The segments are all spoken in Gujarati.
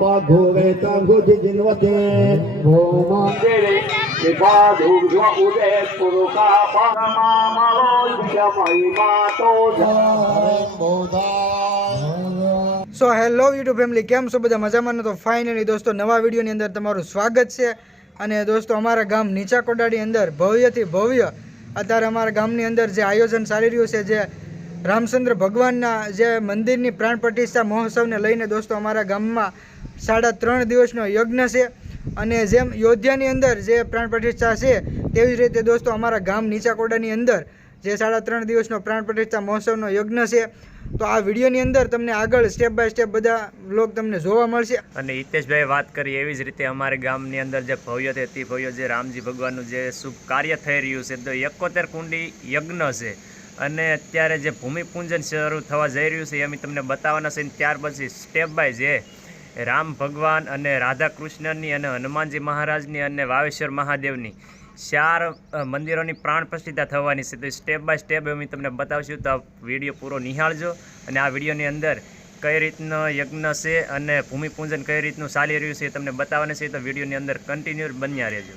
પાઘોવે સો હેલો યુટ્યુબ ફેમિલી કેમ છો બધા? મજામાં તો ફાઇનલી દોસ્તો, નવા વિડીયોની અંદર તમારું સ્વાગત છે. અને દોસ્તો, અમારા ગામ નીચા કોડાડી અંદર ભવ્યથી ભવ્ય. અત્યારે અમારા ગામની અંદર જે આયોજન ચાલી રહ્યું છે, જે રામચંદ્ર ભગવાનના જે મંદિરની પ્રાણ પ્રતિષ્ઠા મહોત્સવને લઈને દોસ્તો, અમારા ગામમાં સાડા ત્રણ દિવસનો યજ્ઞ છે અને જેમ યોધ્યાની અંદર જે પ્રાણ પ્રતિષ્ઠા છે, તેવી જ રીતે દોસ્તો, અમારા ગામ નીચા કોડાની અંદર જે સાડા ત્રણ દિવસનો પ્રાણ પ્રતિષ્ઠા મહોત્સવનો યજ્ઞ છે. તો આ વિડીયોની અંદર તમને આગળ સ્ટેપ બાય સ્ટેપ બધા બ્લોગ તમને જોવા મળશે. અને હિતેશભાઈ વાત કરી એવી જ રીતે અમારે ગામની અંદર જે ભવ્ય તે ભવ્ય જે રામજી ભગવાનનું જે શુભ કાર્ય થઈ રહ્યું છે, તો એકોતેર કુંડી યજ્ઞ છે. અને અત્યારે જે ભૂમિપૂજન શરૂ થવા જઈ રહ્યું છે એ અમે તમને બતાવવાના છે. ત્યાર પછી સ્ટેપ બાય જે રામ ભગવાન અને રાધા કૃષ્ણની અને હનુમાનજી મહારાજની અને વાવેશ્વર મહાદેવની ચાર મંદિરોની પ્રાણ પ્રતિષ્ઠા થવાની છે. તો સ્ટેપ બાય સ્ટેપ અમે તમને બતાવશું. તો આ વીડિયો પૂરો નિહાળજો અને આ વિડીયોની અંદર કઈ રીતનો યજ્ઞ છે અને ભૂમિપૂજન કઈ રીતનું ચાલી રહ્યું છે એ તમને બતાવવાનું છે. તો વિડીયોની અંદર કન્ટિન્યુ બન્યા રહેજો.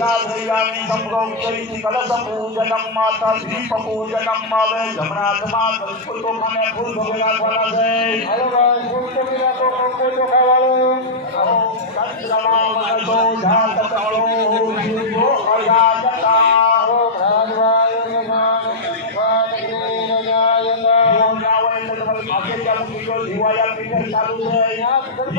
આજુબાજુ બધે ખાતી જવાનું છે ઓમ પવિત્ર પવિત્ર વા સર્વા વંશાંતો પીવા કલશપૂજનમ માતા દીપપૂજનમ હવે જમણાથમાં સંસ્કૃતો મને ફૂલ ભોગે રાખવાના છે ચંદ્રમા મનસો જાતકળો જીવો અજાજતા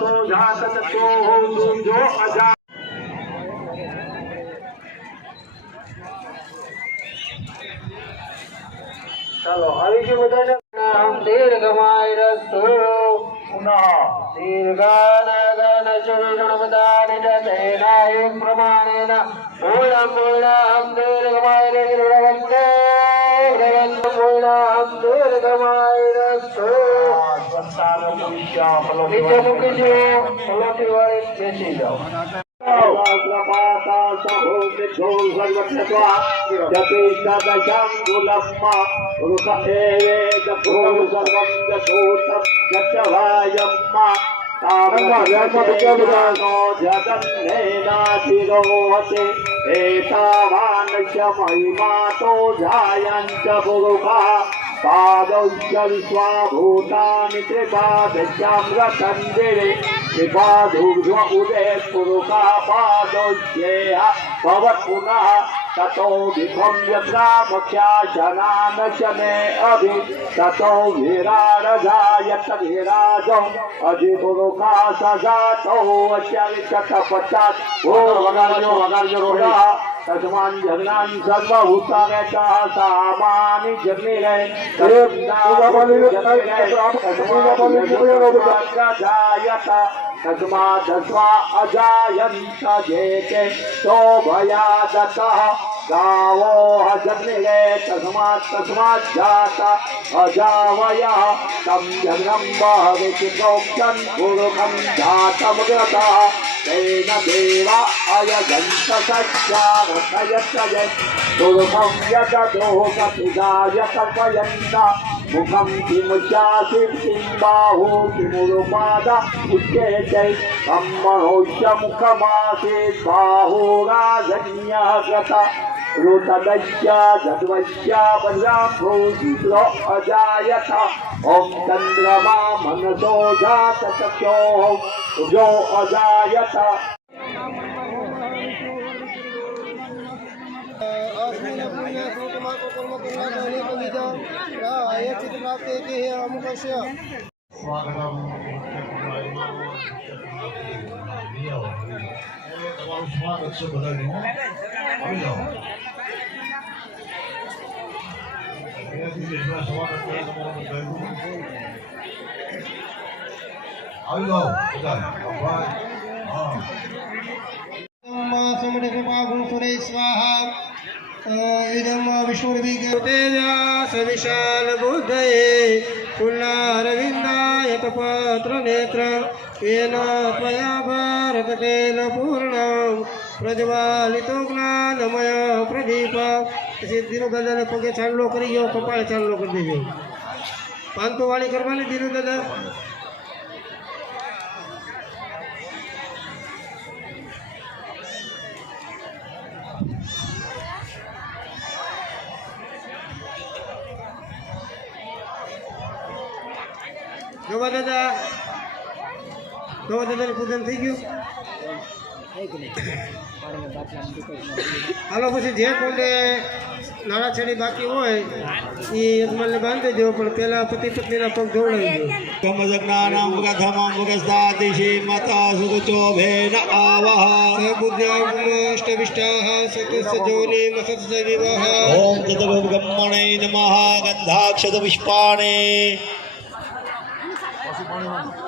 तो झाकत तो हो तुम जो अजा चलो अभी जो बताया हम दीर्घ माय रस्तु पुनः दीर्घान गण चुरण मदानि तेनायु प्रमाणेन मूलं मूलं दीर्घ माय रस्तु નીચે મૂકી દો પલોટી વાળી તો જાયંચ पुरुषा पादौश्च विश्वाभूतानि त्रिपादश्यां रतन्दिरे त्रिपादूर्ध्व उदे पुरुषा पादौश्चेह भवत् पुनः ततो विभं यत्रा मुख्याशनान शने अभि ततो विराडजायत विराजो अधिपुरुषा सजातो अचरित पश्चात् ओ वगार्यो वगार्यो रोहिणा તસ્માન જગનાન સર્વ ભૂતાને સામાન જગને રહે તસ્મા દસ્વા અજાયંત જે કે શોભયા દત્ત गावो जग्निरे तस्मात् तस्मात् जात अजावयः तं जग्नं बहविति प्रोक्षन् पुरुषं जातमुदतः तेन देव अयजन्त सस्यारसयत्तये पुरुषं यददोषपिदाय तर्पयन्त मुखं किमुचासि किं बाहु किमुरुपाद उच्यते तं मनोष्य मुखमासीत् बाहुराजन्यः कृता ऋतदश्य धन्वश्य बलराम्भो शुक्ल अजायत ॐ चन्द्रमा मनसो जात चक्षो अजायत स्वागतम સ્વાગત છે બધાનું આવી જાઓ. આવી જાઓ બધા હા. વિશાલ બુદ્ધયે. પુલ્લારવિંદાય પત્ર નેત્ર. येन त्वया भारतकेन पूर्णं પ્રજ્વાલિતો જ્ઞાનમય પ્રદીપ પછી દીનો દાદાને પગે ચાંદલો કરી ગયો કપાળે ચાંદલો કરી દેજો પાંચસો વાળી કરવાની દીનો દાદા ગવા દાદા ગવા દાદાનું પૂજન થઈ ગયું? હાલો પછી જે કોને નાળા છેડી બાકી હોય એ યજમાનને બાંધી દેવો પણ પેલા પતિ પત્નીના પગ જોડાઈ દો. કમજજ્ઞાનામ મુગધમમ મુગસ્તાદિશી માતા સુગતો ભેન આવહ બુદ્ધ્યાષ્ટવિષ્ટાः સતસ્ય જોનિ મસત્સ્ય વિવાહ. ઓમ તદગમણે નમઃ. ગંધાક્ષત પુષ્પાણે હરિમ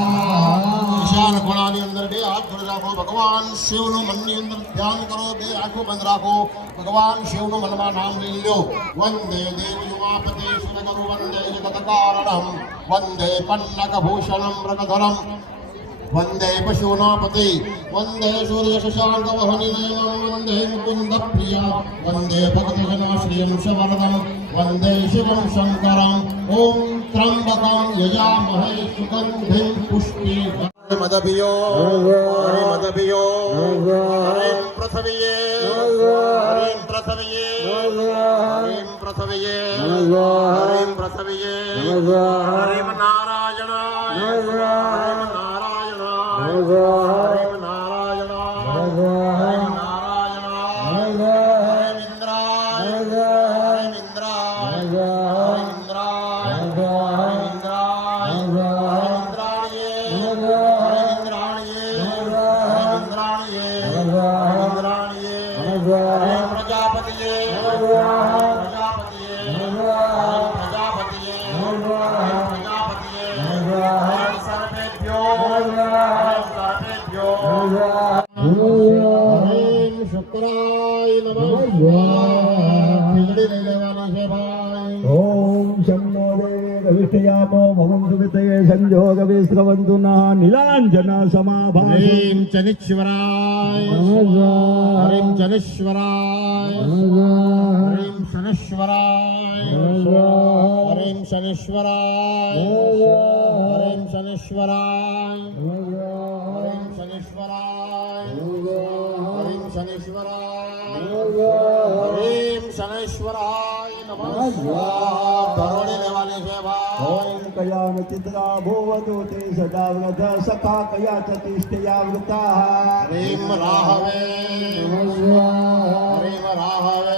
ભગવાન શિવનું મનની અંદર ધ્યાન કરો, બે આંખો બંધ રાખો. ભગવાન શિવનું મનમાં નામ લઈ લો વંદે દેવયુમાપતે શિવગુરુ વંદે જગતકારણમ વંદે પન્નકભૂષણમ મૃગધરમ વંદે પશુનાપતિ. વંદે સૂર્ય શશાંક વહનિનયનમ વંદે મુકુંદ પ્રિય વંદે ભક્તજનાશ્રિયમ શવરદમ વંદે શિવમ શંકરમ. ઓમ ત્રંબકમ યજામહે સુગંધિમ પુષ્ટિ മതപിയോ മതപിയോ പ്രസവിയേ പ്രസവിയേ പ്രസവിയേ പ്രസവിയേ നാരായണ നാരായണ नीलांजना समाभास ह्रीं चनिश्वराय ह्रीं चनिश्वराय ह्रीं शनिश्वराय ह्रीं शनिश्वराय ह्रीं शनिश्वराय ह्रीं शनिश्वराय ह्रीं शनिश्वराय ह्रीं शनिश्वराय नमः स्वाहा करोड़े वाले सेवा ઓમ કયા ચિત્રા ભોવતો તે સદા વ્રત સખા કયા ચતિષ્ઠયા વૃતા હરિમ રાહવે હરિમ રાહવે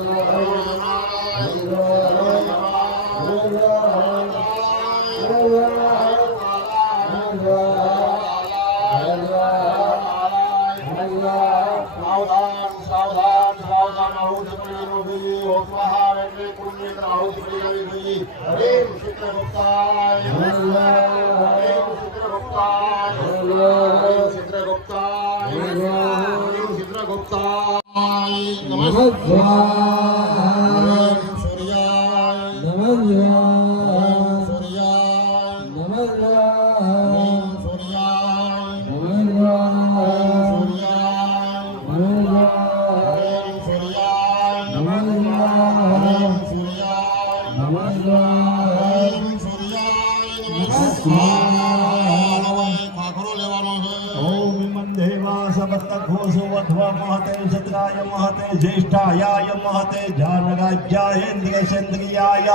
Shidragupta. Mahadvaya. ज्येष्ठायाय महते जानराज्याय निगसेन्द्रियाय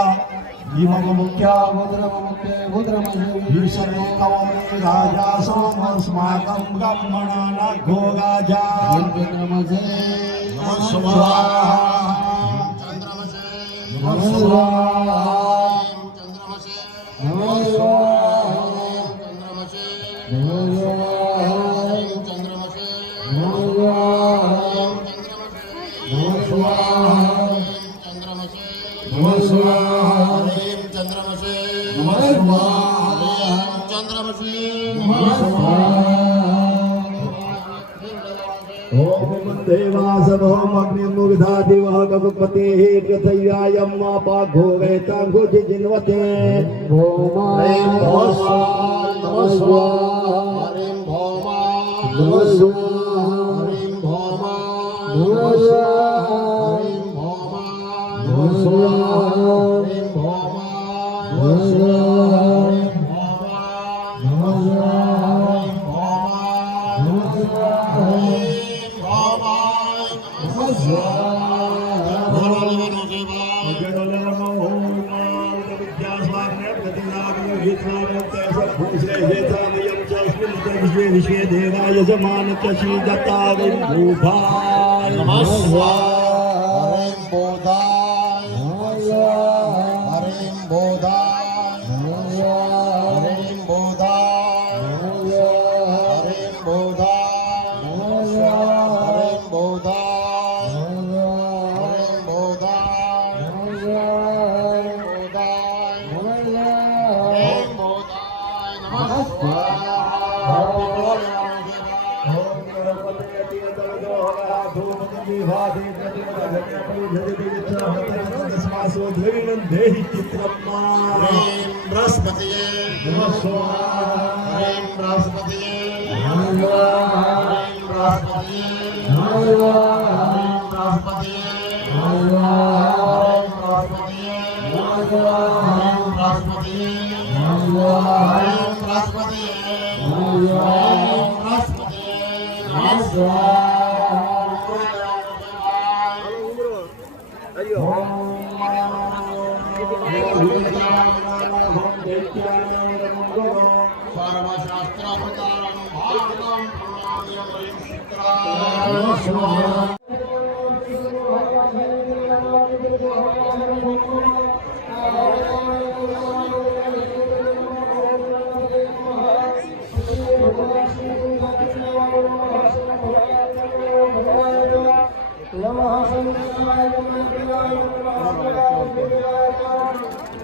ीमगमुख्यामुद्रमुख्यमुद्रमस्माकं ब्रह्मणा न घोगाजा स्वाहा नमोमग्निर्मु विधादिवः गवपतेः प्रथय्यायम्मा पाघो वैताङ्गुजिन्वते ॐ स्वाहा नमः स्वाहा Rasmatiye. Rasmatiye. Rasmatiye. सर्वशास्त्रप्रचारणं भारतं प्रणम्य वयं शुक्रा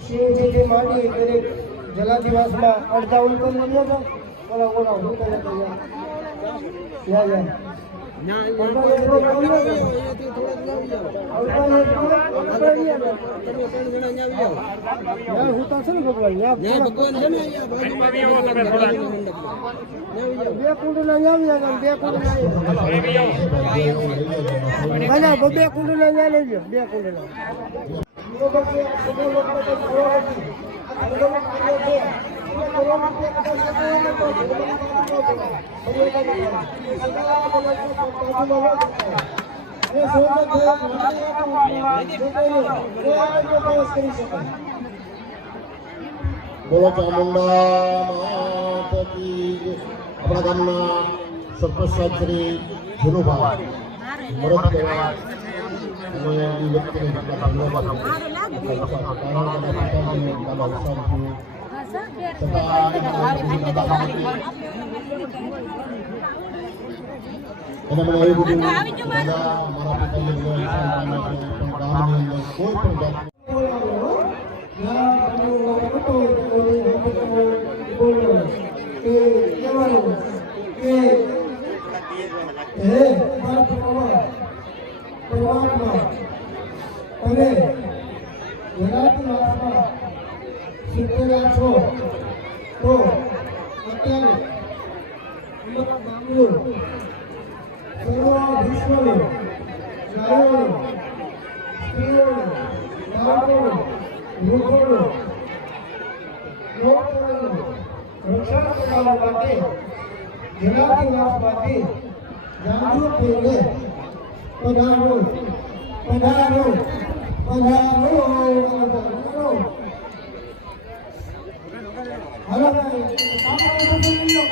શિવજીથી માંડી દરેક જલાધિવાસમાં અડધા ઉલકર લઈ ગયા ઓલા ઓલા ઉલકર લઈ ગયા યા યા બે કુંડલા આવ્યા બે બે કુંડલા લેજો બે કુંડલા બોલો ચામુંડા માતા કી જય. આપણા ગામના સરપંચ સાહેબ શ્રી જીનુભાઈ મરદ કહેવાય અને એ વ્યક્તિને કેટલા ધન્યવાદ આપું કારણ કે Eh, eh, eh, રક્ષણ કરવા માટે જનાધિવાસમાંથી જાગૃત થઈને પધારો પધારો પધારો. હાલો ભાઈ કામ કરી લો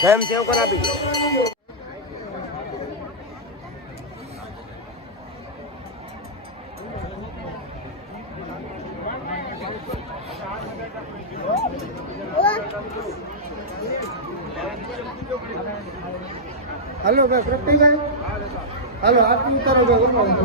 કામ કરી લો પધારો હાલો ભાઈ પ્રગટીભાઈ હાલો આટલું ઉતારો ભાઈ હાલો.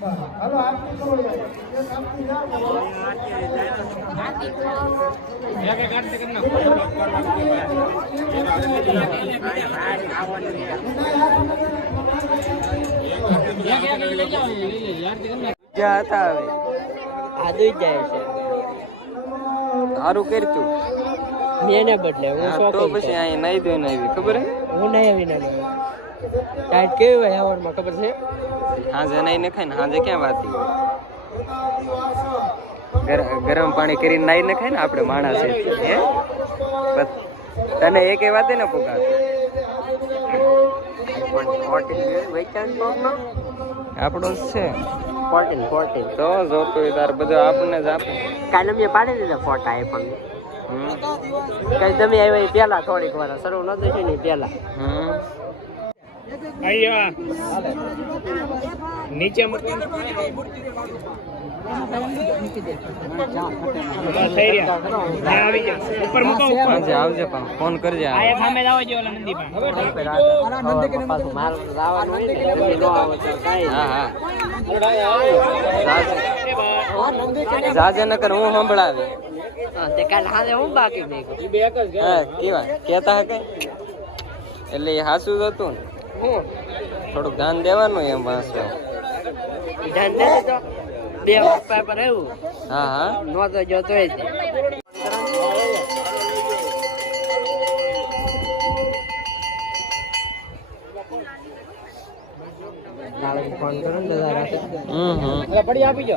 લિંગ ના કરો મને કરો એક એક થાય કરના કોઈ લોક કરવાનું નહીં. હાલો આરતી કરો યાર. એક આરતી ના કરો. જ્યાં હતા હવે આદુ જાય છે તારું કરતું મેને બદલે હું શોખ તો પછી અહીં નહીં ધોઈને આવી ખબર હે હું નહીં આવીને ટાઈટ કેવી હોય હવારમાં ખબર છે? હાજે નહીં નખાય ને હાજે ક્યાં વાતી ગર- ગરમ પાણી કરીને નાઈ નખાય ને આપણે માણસ હે? બસ. તને એક એ વાતે ને પુગાતું આપણો જ છે. ફોર્ટીન ફોર્ટીન તો જોતું હોય તાર બધું આપણને જ આપે. કાલે મેં પાડી દીધા ફોટા એ પણ હમ. કઈ તમે આવ્યા પહેલા પેલા થોડીક વાર શરૂ ન થઈ ને ઈ પેલા હમ નીચે ફોન કરજે પાછું મારે લાવવાનું હોય ને તમે ન આવો તો કાંઈ હા હા. જાજે- નકર હું સંભળાવે? હા, બાકી કેવા? કેતા હે એટલે હાસુ હાસું જ હતું ને. હું? થોડુંક ધ્યાન દેવાનું એમ વાંચવા ધ્યાન દે તો. બે પપ્પા પર એવું હા હા. નો તો જોતો જ ફોન કરો ને દાદા હમ. હમ પડી આપી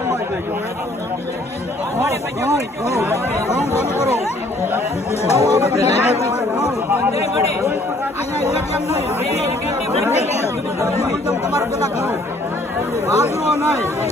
તમારે પેલા કરો હાજરો નહીં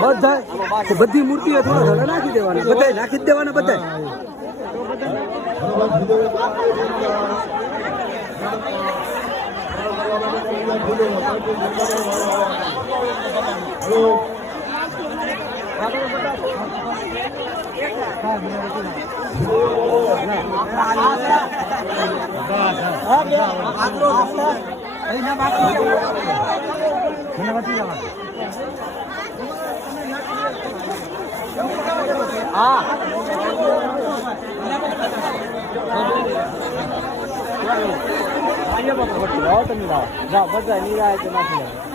બધા બધી મૂર્તિઓ થોડા થોડા નાખી દેવાના. બધા નાખી જ દેવાના બધા આગળ এই না বাকি ধন্যবাদ જાઓ બધા નિરાય તો નાખી લાવો